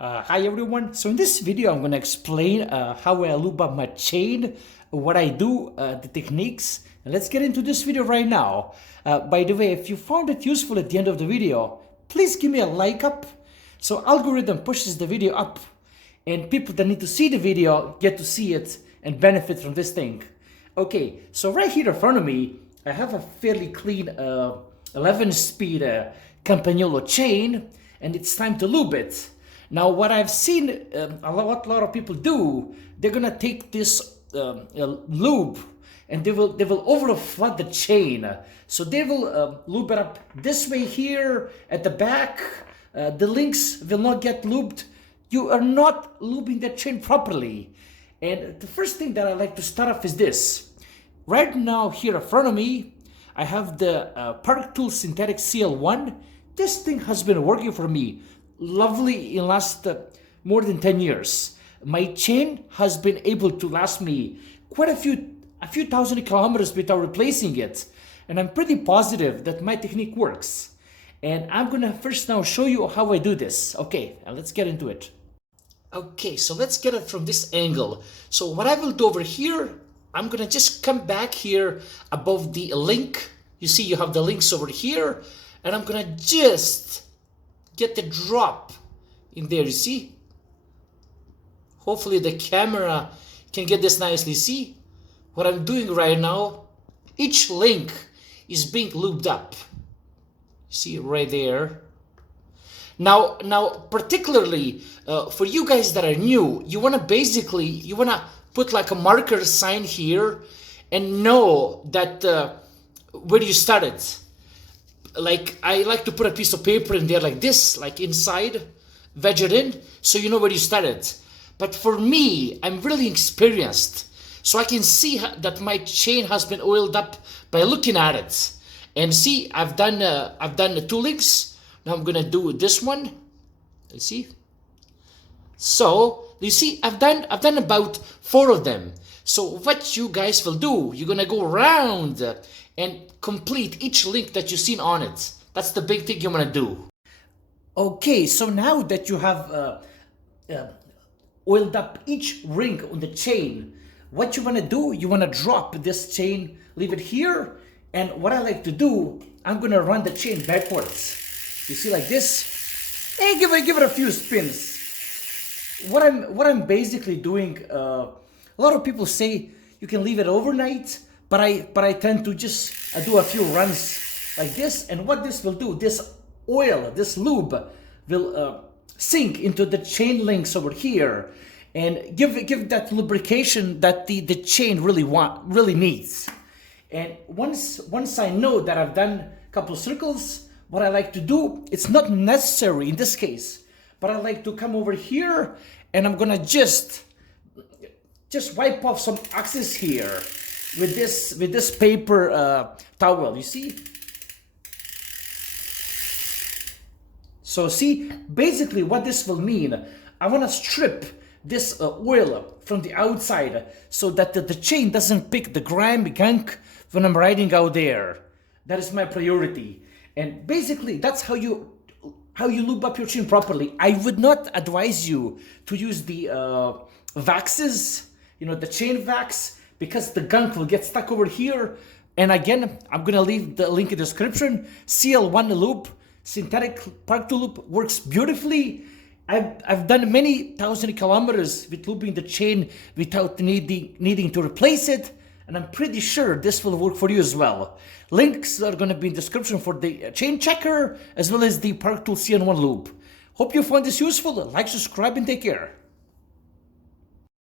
Hi everyone. So in this video I'm going to explain how I lube up my chain, what I do, the techniques. And let's get into this video right now. By the way, if you found it useful at the end of the video, please give me a like up so algorithm pushes the video up and people that need to see the video get to see it and benefit from this thing. Okay, so right here in front of me I have a fairly clean 11-speed Campagnolo chain, and it's time to lube it. Now, what I've seen a lot of people do, they're gonna take this lube and they will over flood the chain. So they will lube it up this way here at the back. The links will not get lubed. You are not lubing the chain properly. And the first thing that I like to start off is this. Right now here in front of me, I have the Park Tool Synthetic CL1. This thing has been working for me lovely in last more than 10 years. My chain has been able to last me quite a few thousand kilometers without replacing it. And I'm pretty positive that my technique works. And I'm gonna first now show you how I do this. Okay, and let's get into it. Okay, so let's get it from this angle. So what I will do over here, I'm gonna just come back here above the link. You see you have the links over here, and I'm gonna just get the drop in there, you see? Hopefully the camera can get this nicely. See what I'm doing right now? Each link is being lubed up. See right there. Now particularly for you guys that are new, you wanna put like a marker sign here and know that where you started. Like I like to put a piece of paper in there like this, like inside, wedge it in, so you know where you started. But for me, I'm really experienced, so I can see that my chain has been oiled up by looking at it. And see, I've done the two links. Now I'm gonna do this one. You see? So you see, I've done about 4 of them. So what you guys will do, you're gonna go around and complete each link that you've seen on it. That's the big thing you want to do. Okay, so now that you have oiled up each ring on the chain, what you want to do, you want to drop this chain, leave it here, and what I like to do, I'm going to run the chain backwards. You see, like this, and give it a few spins. What I'm basically doing, a lot of people say you can leave it overnight, but I tend to just do a few runs like this, and what this will do, this oil, this lube will sink into the chain links over here and give that lubrication that the chain really needs. And once I know that I've done a couple of circles, what I like to do, it's not necessary in this case, but I like to come over here and I'm gonna just wipe off some excess here with this paper towel, you see? So see, basically what this will mean, I want to strip this oil from the outside so that the chain doesn't pick the grimy gunk when I'm riding out there. That is my priority. And basically that's how you lube up your chain properly. I would not advise you to use the waxes, the chain wax, because the gunk will get stuck over here. And again, I'm gonna leave the link in the description. CL1 lube, synthetic Park Tool lube, works beautifully. I've done many thousand kilometers with lubing the chain without needing to replace it, and I'm pretty sure this will work for you as well. Links are gonna be in the description for the chain checker as well as the Park Tool CL1 lube. Hope you found this useful. Like, subscribe, and take care.